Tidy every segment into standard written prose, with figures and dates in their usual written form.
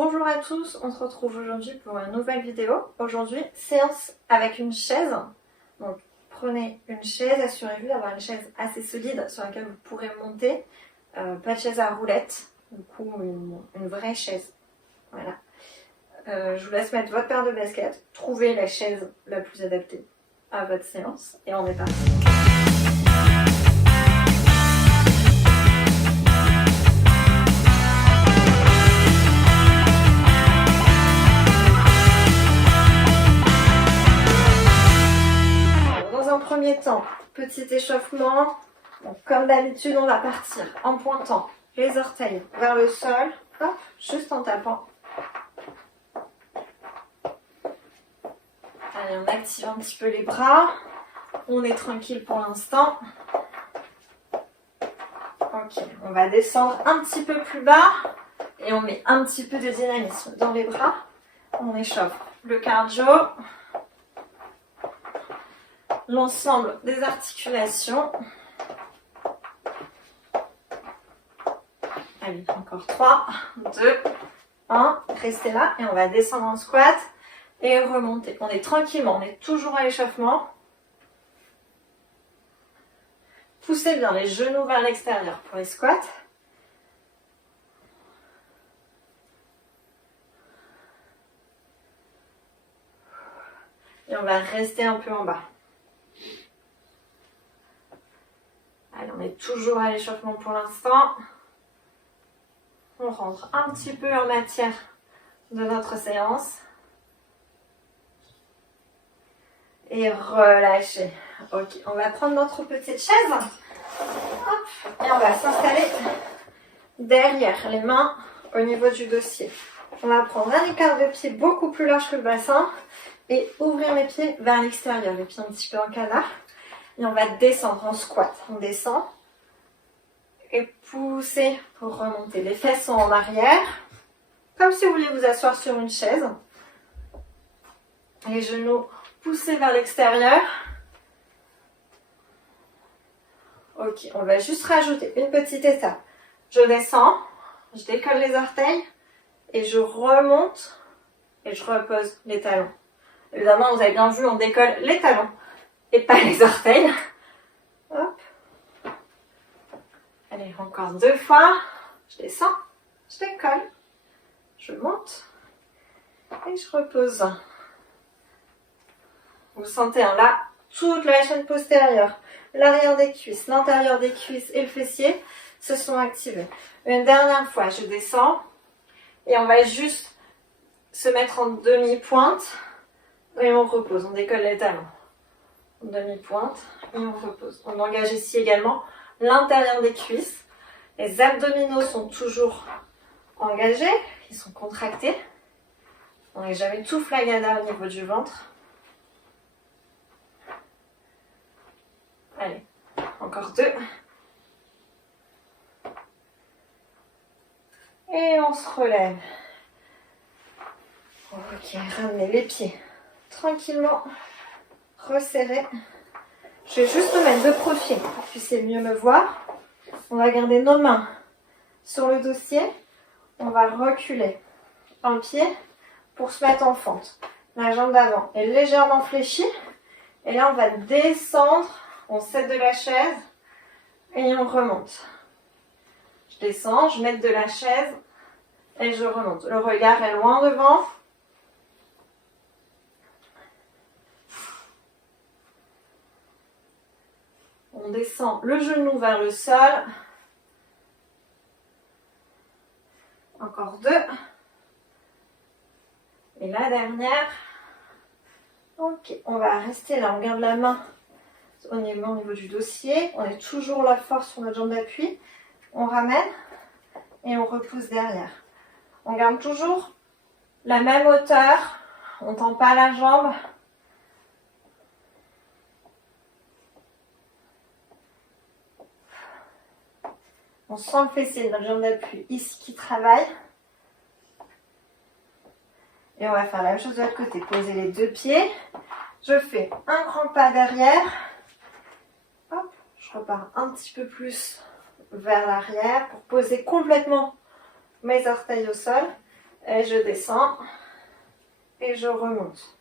Bonjour à tous, on se retrouve aujourd'hui pour une nouvelle vidéo. Aujourd'hui, séance avec une chaise. Donc prenez une chaise, assurez-vous d'avoir une chaise assez solide sur laquelle vous pourrez monter. Pas de chaise à roulettes, du coup une vraie chaise. Voilà. Je vous laisse mettre votre paire de baskets, trouvez la chaise la plus adaptée à votre séance et on est parti. Premier temps, petit échauffement. Donc, comme d'habitude, on va partir en pointant les orteils vers le sol, hop, juste en tapant. Allez, on active un petit peu les bras. On est tranquille pour l'instant. Ok, on va descendre un petit peu plus bas et on met un petit peu de dynamisme dans les bras. On échauffe le cardio. L'ensemble des articulations. Allez, encore 3, 2, 1. Restez là et on va descendre en squat et remonter. On est tranquillement, on est toujours à l'échauffement. Poussez bien les genoux vers l'extérieur pour les squats. Et on va rester un peu en bas. Allez, on est toujours à l'échauffement pour l'instant. On rentre un petit peu en matière de notre séance. Et relâchez. Ok, on va prendre notre petite chaise. Hop, et on va s'installer derrière les mains au niveau du dossier. On va prendre un écart de pied beaucoup plus large que le bassin et ouvrir les pieds vers l'extérieur, les pieds un petit peu en canard. Et on va descendre en squat. On descend et pousser pour remonter. Les fesses sont en arrière, comme si vous vouliez vous asseoir sur une chaise. Les genoux poussés vers l'extérieur. Ok, on va juste rajouter une petite étape. Je descends, je décolle les orteils et je remonte et je repose les talons. Évidemment, vous avez bien vu, on décolle les talons et pas les orteils. Hop. Allez, encore 2 fois. Je descends, je décolle, je monte et je repose. Vous sentez là, toute la chaîne postérieure, l'arrière des cuisses, l'intérieur des cuisses et le fessier se sont activés. Une dernière fois, je descends et on va juste se mettre en demi-pointe et on repose, on décolle les talons. Demi-pointe et on repose. On engage ici également l'intérieur des cuisses. Les abdominaux sont toujours engagés, ils sont contractés. On n'est jamais tout flagada au niveau du ventre. Allez, encore 2. Et on se relève. Ok, ramenez les pieds tranquillement. Resserrer. Je vais juste me mettre de profil pour que vous puissiez mieux me voir. On va garder nos mains sur le dossier. On va reculer un pied pour se mettre en fente. La jambe d'avant est légèrement fléchie. Et là, on va descendre. On s'aide de la chaise et on remonte. Je descends, je m'aide de la chaise et je remonte. Le regard est loin devant. On descend le genou vers le sol. Encore 2. Et la dernière. Ok, on va rester là. On garde la main au niveau du dossier. On est toujours là fort sur notre jambe d'appui. On ramène et on repousse derrière. On garde toujours la même hauteur. On ne tend pas la jambe. On sent le fessier de notre jambe d'appui ici qui travaille. Et on va faire la même chose de l'autre côté. Poser les 2 pieds. Je fais un grand pas derrière. Hop, je repars un petit peu plus vers l'arrière pour poser complètement mes orteils au sol. Et je descends. Et je remonte.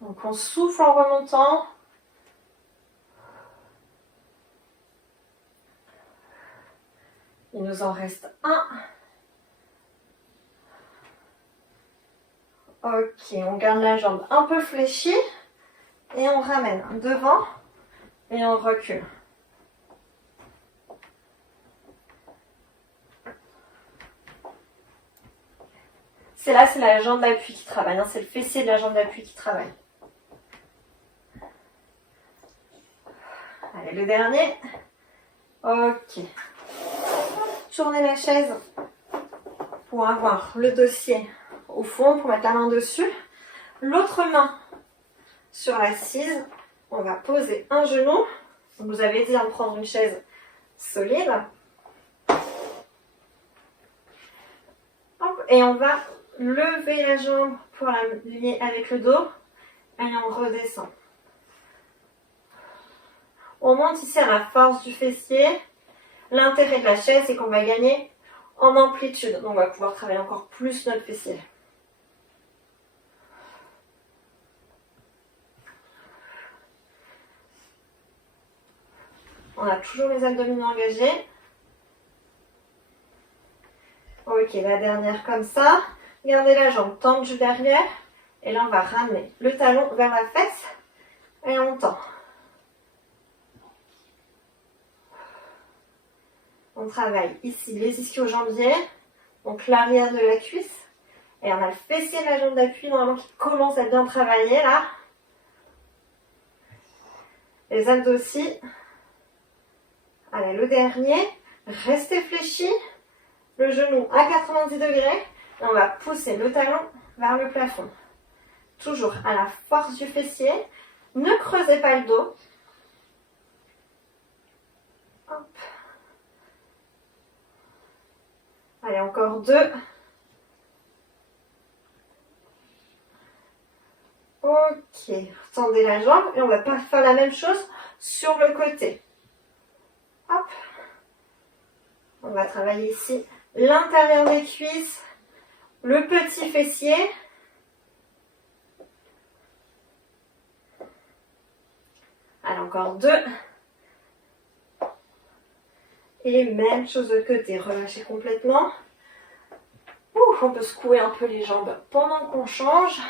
Donc on souffle en remontant. Il nous en reste un. Ok, on garde la jambe un peu fléchie et on ramène devant et on recule. C'est la jambe d'appui qui travaille, hein, c'est le fessier de la jambe d'appui qui travaille. Allez, le dernier. Ok. Tournez la chaise pour avoir le dossier au fond, pour mettre la main dessus. L'autre main sur l'assise. On va poser un genou. Vous avez dit de prendre une chaise solide. Hop, et on va lever la jambe pour la lier avec le dos. Et on redescend. On monte ici à la force du fessier. L'intérêt de la chaise, c'est qu'on va gagner en amplitude. Donc on va pouvoir travailler encore plus notre fessier. On a toujours les abdominaux engagés. Ok, la dernière comme ça. Gardez la jambe tendue derrière. Et là, on va ramener le talon vers la fesse. Et on tend. On travaille ici les ischio-jambiers. Donc l'arrière de la cuisse. Et on a le fessier de la jambe d'appui normalement qui commence à bien travailler là. Les abdos aussi. Allez, le dernier. Restez fléchi. Le genou à 90 degrés. Et on va pousser le talon vers le plafond. Toujours à la force du fessier. Ne creusez pas le dos. Hop. Allez, encore 2. Ok, tendez la jambe et on va pas faire la même chose sur le côté. Hop. On va travailler ici l'intérieur des cuisses, le petit fessier. Allez, encore 2. Et même chose de l'autre côté, relâchez complètement. Ouf, on peut secouer un peu les jambes pendant qu'on change.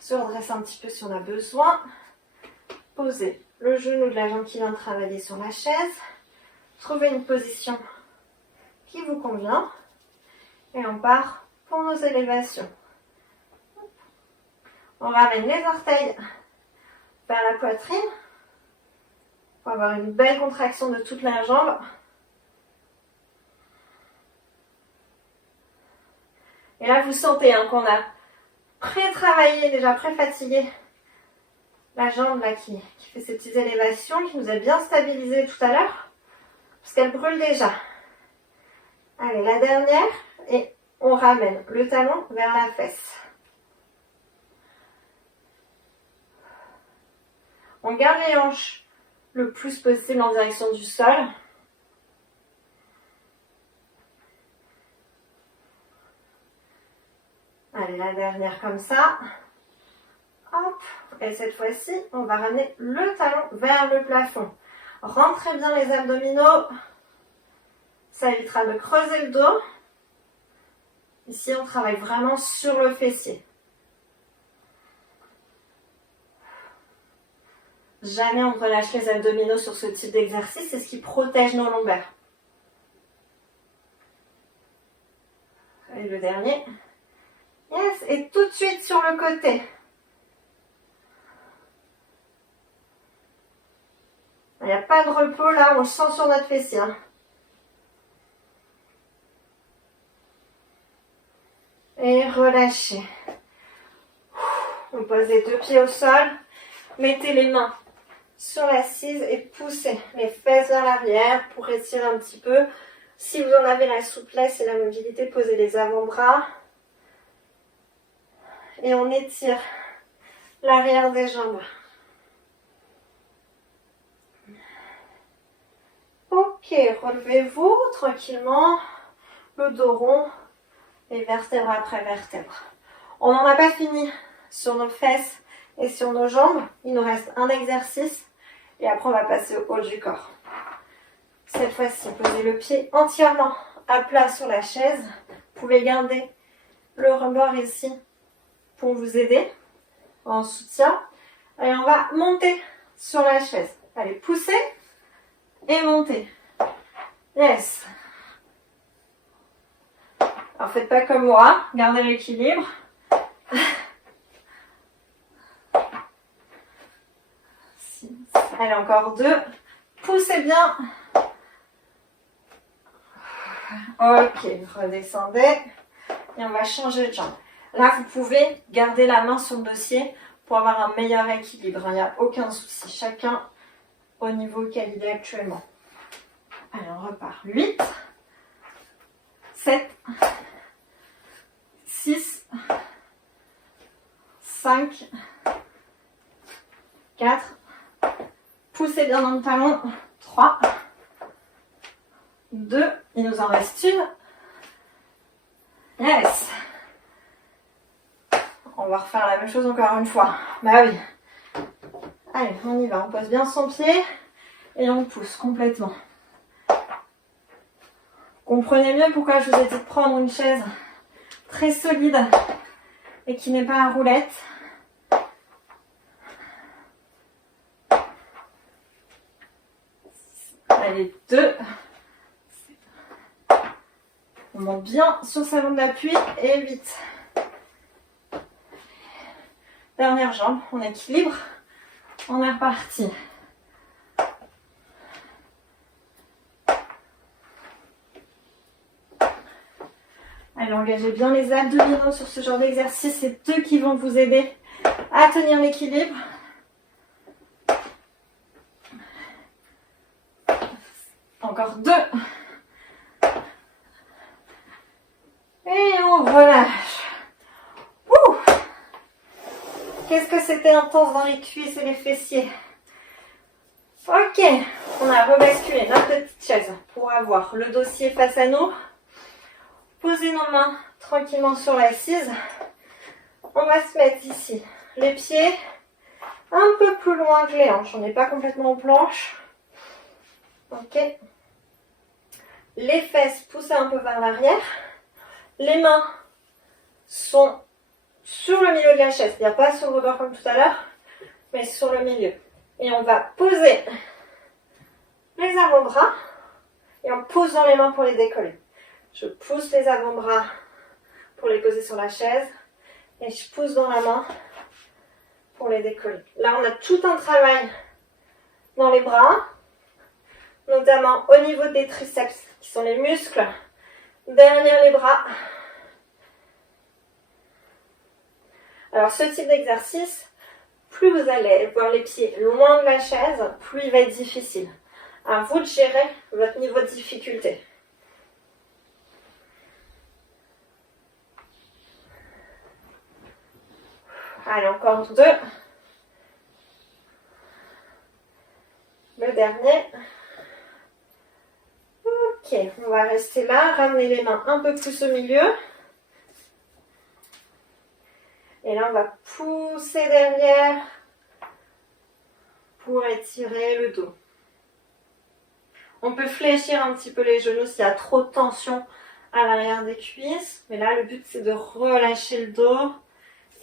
Se redresser un petit peu si on a besoin. Posez le genou de la jambe qui vient de travailler sur la chaise. Trouvez une position qui vous convient. Et on part pour nos élévations. On ramène les orteils vers la poitrine. Pour avoir une belle contraction de toute la jambe. Et là, vous sentez qu'on a pré-travaillé, déjà pré-fatigué la jambe là qui fait ces petites élévations, qui nous a bien stabilisé tout à l'heure, parce qu'elle brûle déjà. Allez, la dernière, et on ramène le talon vers la fesse. On garde les hanches le plus possible en direction du sol. Allez, la dernière comme ça. Hop. Et cette fois-ci, on va ramener le talon vers le plafond. Rentrez bien les abdominaux. Ça évitera de creuser le dos. Ici, on travaille vraiment sur le fessier. Jamais on ne relâche les abdominaux sur ce type d'exercice. C'est ce qui protège nos lombaires. Et le dernier. Yes, et tout de suite sur le côté. Il n'y a pas de repos là, on le sent sur notre fessier. Et relâchez. On pose les 2 pieds au sol. Mettez les mains sur l'assise et poussez les fesses vers l'arrière pour étirer un petit peu. Si vous en avez la souplesse et la mobilité, posez les avant-bras. Et on étire l'arrière des jambes. Ok, relevez-vous tranquillement, le dos rond, et vertèbre après vertèbre. On n'en a pas fini sur nos fesses et sur nos jambes. Il nous reste un exercice et après on va passer au haut du corps. Cette fois-ci, posez le pied entièrement à plat sur la chaise. Vous pouvez garder le rebord ici pour vous aider en soutien. Et on va monter sur la chaise. Allez, poussez et montez. Yes. Alors faites pas comme moi, gardez l'équilibre. Allez, encore 2. Poussez bien. Ok, redescendez. Et on va changer de jambe. Là, vous pouvez garder la main sur le dossier pour avoir un meilleur équilibre. Il n'y a aucun souci. Chacun au niveau auquel il est actuellement. Allez, on repart. 8, 7, 6, 5, 4, poussez bien dans le talon, 3, 2, il nous en reste une. Yes. On va refaire la même chose encore une fois. Bah oui. Allez, on y va. On pose bien son pied et on pousse complètement. Comprenez mieux pourquoi je vous ai dit de prendre une chaise très solide et qui n'est pas à roulette. Allez, 2. On monte bien sur sa jambe d'appui et 8. Dernière jambe, on équilibre. On est reparti. Allez, engagez bien les abdominaux sur ce genre d'exercice. C'est eux qui vont vous aider à tenir l'équilibre. Encore 2. Et on relâche. Ouh. Qu'est-ce que c'était intense dans les cuisses et les fessiers. Ok, on a rebasculé notre petite chaise pour avoir le dossier face à nous. Posez nos mains tranquillement sur l'assise. On va se mettre ici, les pieds un peu plus loin que les hanches. On n'est pas complètement aux planches. Ok. Les fesses poussées un peu vers l'arrière. Les mains sont sur le milieu de la chaise. Il n'y a pas sur le rebord comme tout à l'heure, mais sur le milieu. Et on va poser les avant-bras et on pousse dans les mains pour les décoller. Je pousse les avant-bras pour les poser sur la chaise et je pousse dans la main pour les décoller. Là, on a tout un travail dans les bras, notamment au niveau des triceps, qui sont les muscles derrière les bras. Alors, ce type d'exercice, plus vous allez avoir les pieds loin de la chaise, plus il va être difficile. À vous de gérer votre niveau de difficulté. Allez, encore 2. Le dernier. Ok, on va rester là. Ramener les mains un peu plus au milieu. Et là, on va pousser derrière pour étirer le dos. On peut fléchir un petit peu les genoux s'il y a trop de tension à l'arrière des cuisses. Mais là, le but, c'est de relâcher le dos.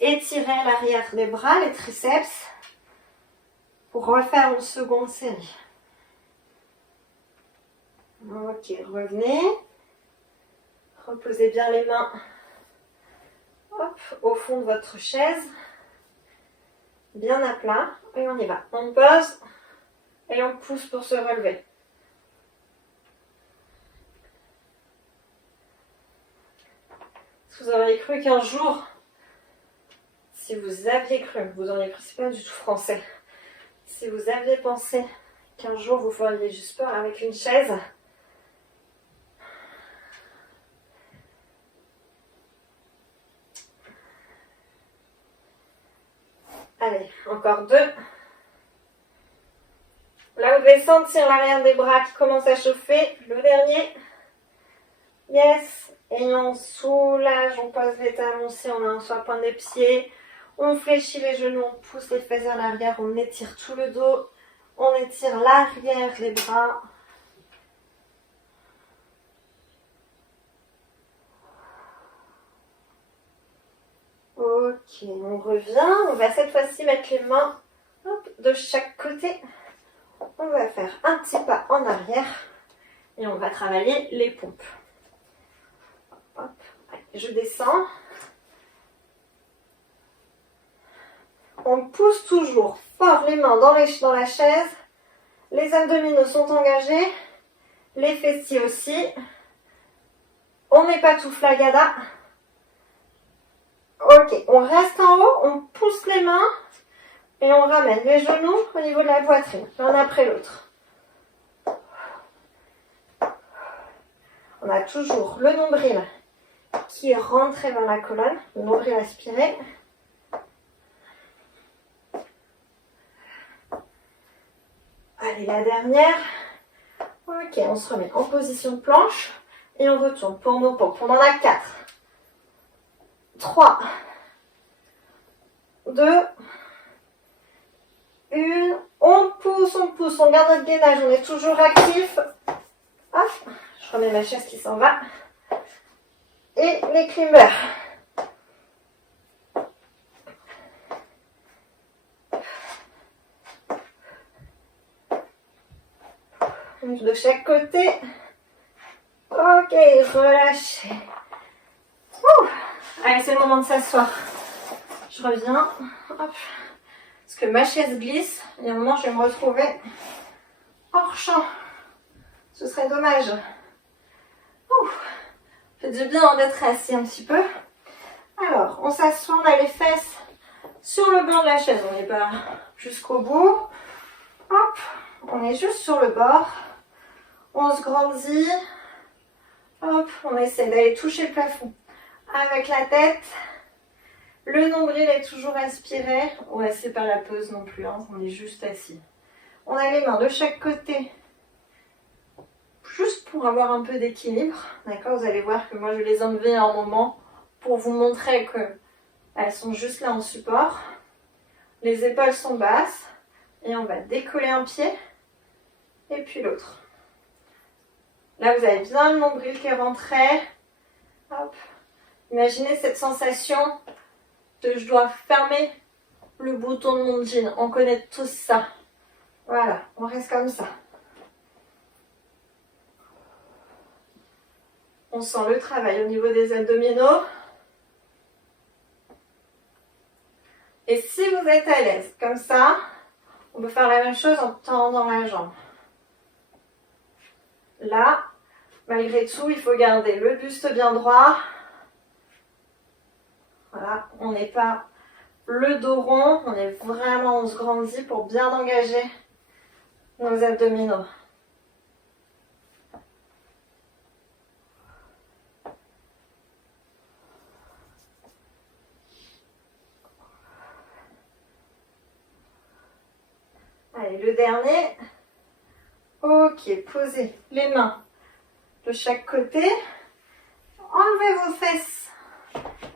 Étirer l'arrière des bras, les triceps, pour refaire une seconde série. Ok, revenez. Reposez bien les mains au fond de votre chaise. Bien à plat. Et on y va. On pose et on pousse pour se relever. Vous auriez cru qu'un jour, si vous aviez cru, vous auriez cru, c'est pas du tout français, si vous aviez pensé qu'un jour vous feriez du sport avec une chaise, allez, encore 2. Là, vous devez pouvez sentir l'arrière des bras qui commence à chauffer. Le dernier. Yes. Et on soulage, on pose les talons si on a sur la pointe des pieds. On fléchit les genoux, on pousse les fesses vers l'arrière, on étire tout le dos. On étire l'arrière, les bras. Ok, on revient. On va cette fois-ci mettre les mains de chaque côté. On va faire un petit pas en arrière et on va travailler les pompes. Hop. Allez, je descends. On pousse toujours fort les mains dans la chaise. Les abdominaux sont engagés. Les fessiers aussi. On n'est pas tout flagada. Ok, on reste en haut, on pousse les mains et on ramène les genoux au niveau de la poitrine, l'un après l'autre. On a toujours le nombril qui est rentré vers la colonne, le nombril aspiré. Allez, la dernière. Ok, on se remet en position de planche et on retourne pour nos pompes. On en a 4. 3, 2, 1, on pousse, on garde notre gainage, on est toujours actif. Hop, je remets ma chaise qui s'en va. Et les climbers. De chaque côté. Ok, relâchez. Allez, c'est le moment de s'asseoir. Je reviens. Hop. Parce que ma chaise glisse. Et à un moment, je vais me retrouver hors champ. Ce serait dommage. Ça fait du bien d'être assis un petit peu. Alors, on s'assoit, on a les fesses sur le bord de la chaise. On n'est pas jusqu'au bout. Hop. On est juste sur le bord. On se grandit. Hop. On essaie d'aller toucher le plafond avec la tête. Le nombril est toujours aspiré. Ouais, c'est pas la pose non plus, hein. On est juste assis. On a les mains de chaque côté. Juste pour avoir un peu d'équilibre. D'accord, vous allez voir que moi je vais les enlever un moment pour vous montrer qu'elles sont juste là en support. Les épaules sont basses. Et on va décoller un pied. Et puis l'autre. Là, vous avez bien le nombril qui est rentré. Hop. Imaginez cette sensation de je dois fermer le bouton de mon jean. On connaît tous ça. Voilà, on reste comme ça. On sent le travail au niveau des abdominaux. Et si vous êtes à l'aise, comme ça, on peut faire la même chose en tendant la jambe. Là, malgré tout, il faut garder le buste bien droit. Voilà, on n'est pas le dos rond, on se grandit pour bien engager nos abdominaux. Allez, le dernier. Ok, posez les mains de chaque côté. Enlevez vos fesses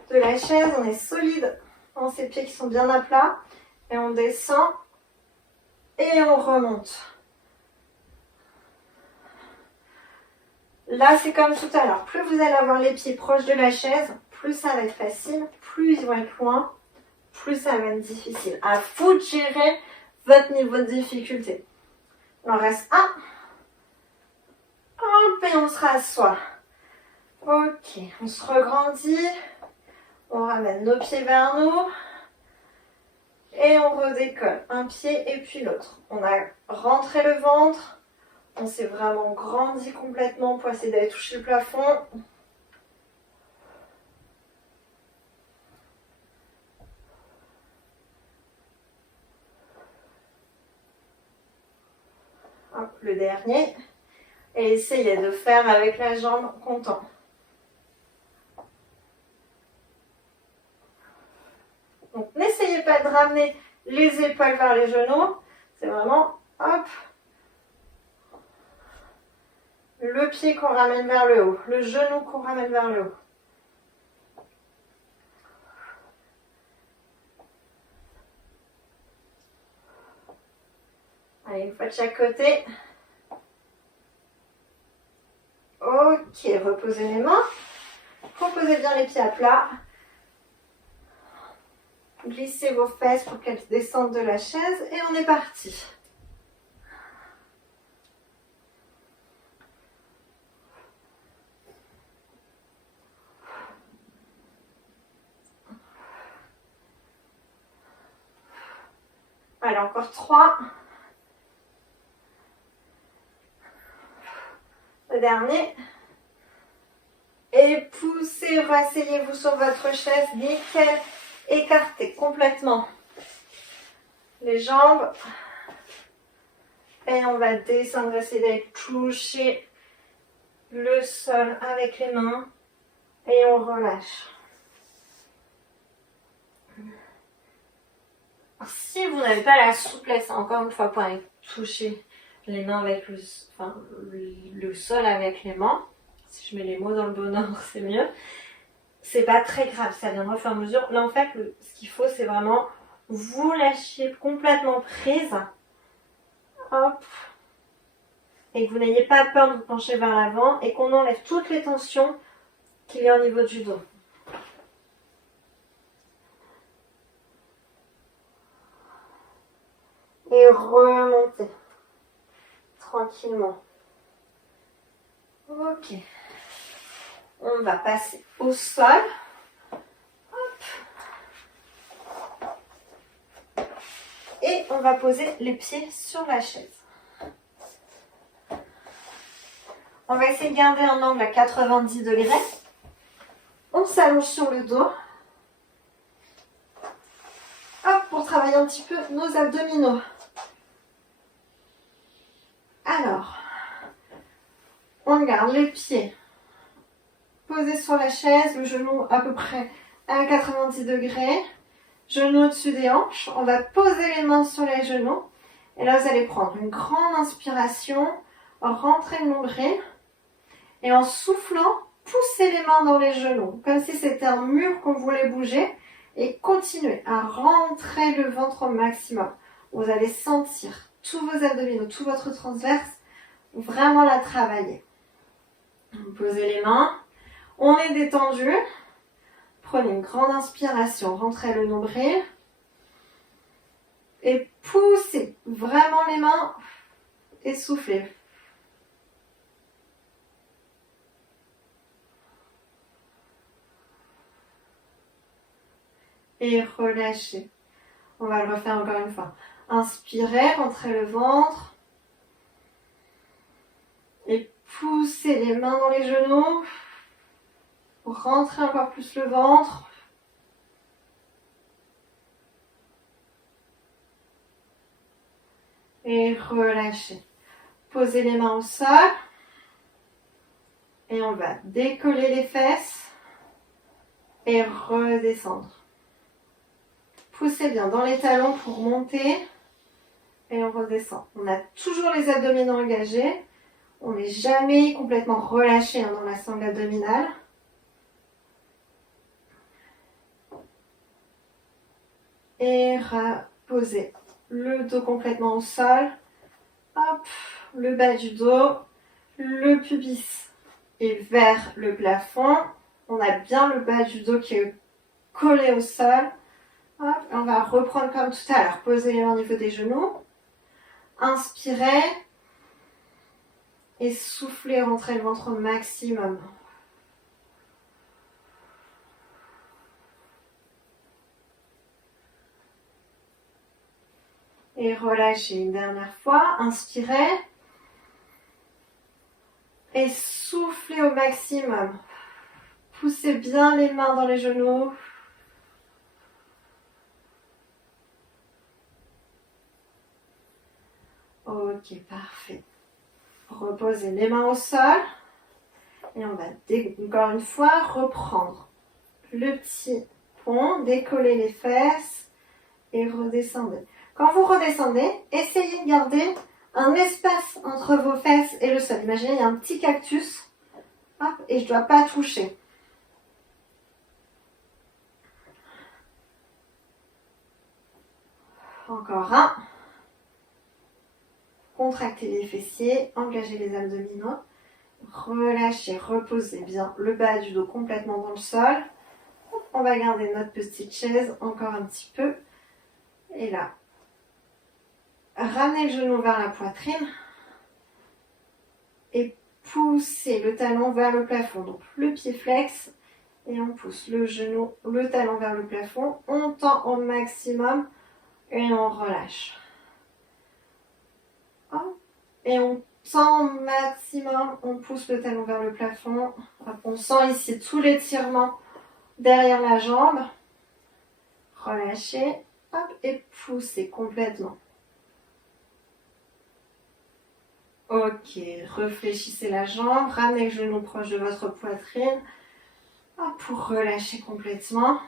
de la chaise, on est solide dans ces pieds qui sont bien à plat. Et on descend et on remonte. Là, c'est comme tout à l'heure. Plus vous allez avoir les pieds proches de la chaise, plus ça va être facile. Plus ils vont être loin, plus ça va être difficile. À vous de gérer votre niveau de difficulté. Il en reste un. Hop, et on se rassoit. Ok, on se regrandit. On ramène nos pieds vers nous. Et on redécolle. Un pied et puis l'autre. On a rentré le ventre. On s'est vraiment grandi complètement pour essayer d'aller toucher le plafond. Hop, le dernier. Et essayez de faire avec la jambe comptant. Donc n'essayez pas de ramener les épaules vers les genoux. C'est vraiment hop, Le pied qu'on ramène vers le haut, le genou qu'on ramène vers le haut. Allez, une fois de chaque côté. Ok, reposez les mains. Reposez bien les pieds à plat. Glissez vos fesses pour qu'elles descendent de la chaise et on est parti. Allez, encore 3. Le dernier. Et poussez, rasseyez-vous sur votre chaise. Nickel. Écartez complètement les jambes. Et on va descendre, essayer d'aller toucher le sol avec les mains. Et on relâche. Si vous n'avez pas la souplesse, encore une fois, pour aller toucher les mains avec le sol avec les mains, si je mets les mots dans le bon ordre, c'est mieux. C'est pas très grave, ça viendra au fur et à mesure. Là, en fait, ce qu'il faut, c'est vraiment vous lâcher complètement prise. Hop. Et que vous n'ayez pas peur de vous pencher vers l'avant et qu'on enlève toutes les tensions qu'il y a au niveau du dos. Et remontez tranquillement. Ok. On va passer au sol. Hop. Et on va poser les pieds sur la chaise. On va essayer de garder un angle à 90 degrés. On s'allonge sur le dos. Hop, pour travailler un petit peu nos abdominaux. Alors, on garde les pieds posés sur la chaise, le genou à peu près à 90 degrés, genou au-dessus des hanches. On va poser les mains sur les genoux. Et là, vous allez prendre une grande inspiration, rentrer le nombril. Et en soufflant, poussez les mains dans les genoux, comme si c'était un mur qu'on voulait bouger. Et continuez à rentrer le ventre au maximum. Vous allez sentir tous vos abdominaux, tout votre transverse, vraiment la travailler. Vous posez les mains, on est détendu. Prenez une grande inspiration, rentrez le nombril. Et poussez vraiment les mains et soufflez. Et relâchez. On va le refaire encore une fois. Inspirez, rentrez le ventre. Et poussez les mains dans les genoux. Rentrez encore plus le ventre. Et relâchez. Posez les mains au sol. Et on va décoller les fesses. Et redescendre. Poussez bien dans les talons pour monter. Et on redescend. On a toujours les abdominaux engagés. On n'est jamais complètement relâché dans la sangle abdominale. Et reposez le dos complètement au sol. Hop, le bas du dos, le pubis est vers le plafond. On a bien le bas du dos qui est collé au sol. Hop, on va reprendre comme tout à l'heure. Posez les mains au niveau des genoux. Inspirez. Et soufflez, rentrez le ventre au maximum. Et relâchez une dernière fois. Inspirez. Et soufflez au maximum. Poussez bien les mains dans les genoux. Ok, parfait. Reposez les mains au sol. Et on va encore une fois reprendre le petit pont, décoller les fesses et redescendez. Quand vous redescendez, essayez de garder un espace entre vos fesses et le sol. Imaginez, il y a un petit cactus. Hop, et je ne dois pas toucher. Encore un. Contractez les fessiers, engagez les abdominaux. Relâchez, reposez bien le bas du dos complètement dans le sol. On va garder notre petite chaise encore un petit peu. Et là, ramenez le genou vers la poitrine. Et poussez le talon vers le plafond. Donc le pied flex. Et on pousse le genou, le talon vers le plafond. On tend au maximum. Et on relâche. Et on tend au maximum. On pousse le talon vers le plafond. On sent ici tout l'étirement derrière la jambe. Relâchez. Hop, et poussez complètement. Ok, réfléchissez la jambe, ramenez le genou proche de votre poitrine. Hop, pour relâcher complètement.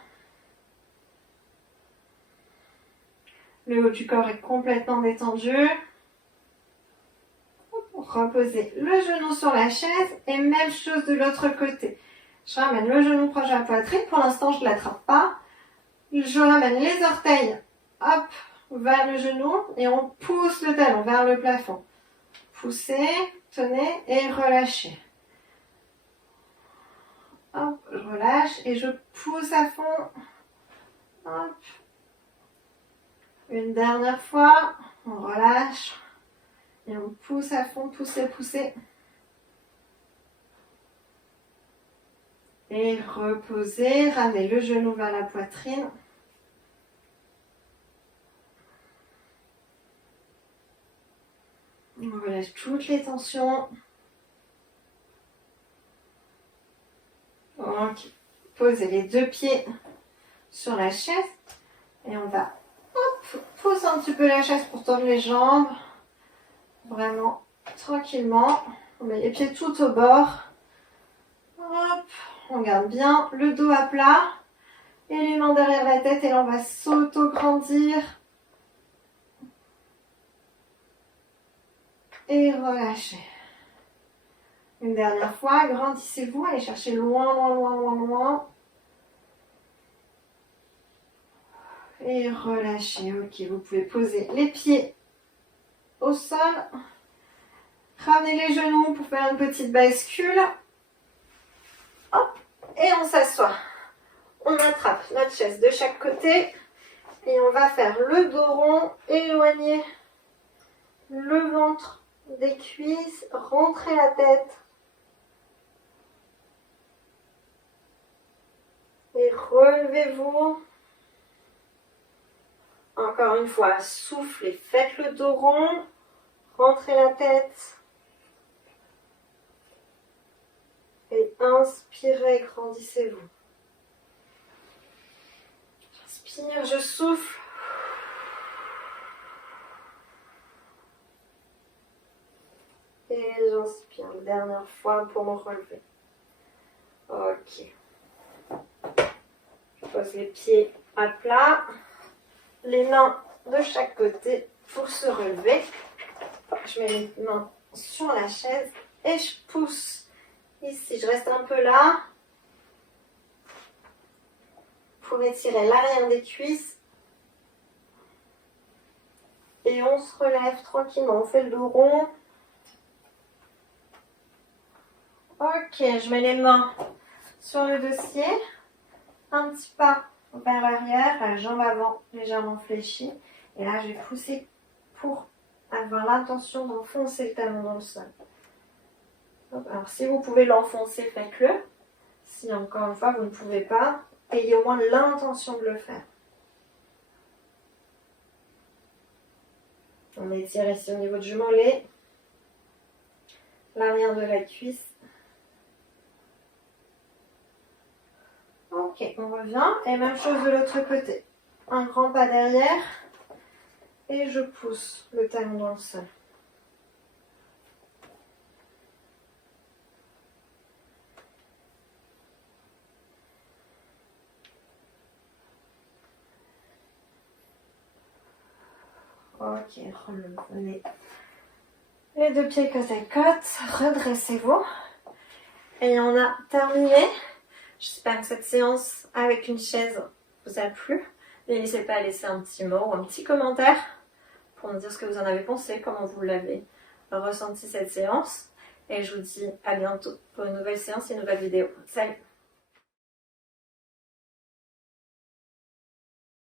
Le haut du corps est complètement détendu. Reposez le genou sur la chaise et même chose de l'autre côté. Je ramène le genou proche de la poitrine. Pour l'instant, je ne l'attrape pas. Je ramène les orteils, hop, vers le genou et on pousse le talon vers le plafond. Poussez, tenez et relâchez. Hop, je relâche et je pousse à fond. Hop. Une dernière fois, on relâche et on pousse à fond, poussez, poussez. Et reposez, ramenez le genou vers la poitrine. On relâche toutes les tensions. Ok. Posez les deux pieds sur la chaise. Et on va pousser un petit peu la chaise pour tendre les jambes. Vraiment tranquillement. On met les pieds tout au bord. Hop. On garde bien le dos à plat. Et les mains derrière la tête. Et là, on va s'auto-grandir. Et relâchez. Une dernière fois, grandissez-vous, allez chercher loin, loin, loin, loin, loin. Et relâchez. Ok, vous pouvez poser les pieds au sol. Ramenez les genoux pour faire une petite bascule. Hop, et on s'assoit. On attrape notre chaise de chaque côté. Et on va faire le dos rond, éloigner le ventre des cuisses, rentrez la tête. Et relevez-vous. Encore une fois, soufflez, faites le dos rond, rentrez la tête. Et inspirez, grandissez-vous. J'inspire, je souffle. Et j'inspire une dernière fois pour me relever. Ok. Je pose les pieds à plat. Les mains de chaque côté pour se relever. Je mets les mains sur la chaise et je pousse. Ici, je reste un peu là pour étirer l'arrière des cuisses. Et on se relève tranquillement. On fait le dos rond. Ok, je mets les mains sur le dossier. Un petit pas vers l'arrière, la jambe avant légèrement fléchie. Et là, je vais pousser pour avoir l'intention d'enfoncer le talon dans le sol. Alors, si vous pouvez l'enfoncer, faites-le. Si, encore une fois, vous ne pouvez pas, ayez au moins l'intention de le faire. On étire ici au niveau du mollet, l'arrière de la cuisse. Ok, on revient. Et même chose de l'autre côté. Un grand pas derrière. Et je pousse le talon dans le sol. Ok, revenez Les deux pieds côte à côte, redressez-vous. Et on a terminé. J'espère que cette séance avec une chaise vous a plu. N'hésitez pas à laisser un petit mot ou un petit commentaire pour me dire ce que vous en avez pensé, comment vous l'avez ressenti cette séance. Et je vous dis à bientôt pour une nouvelle séance et une nouvelle vidéo. Salut!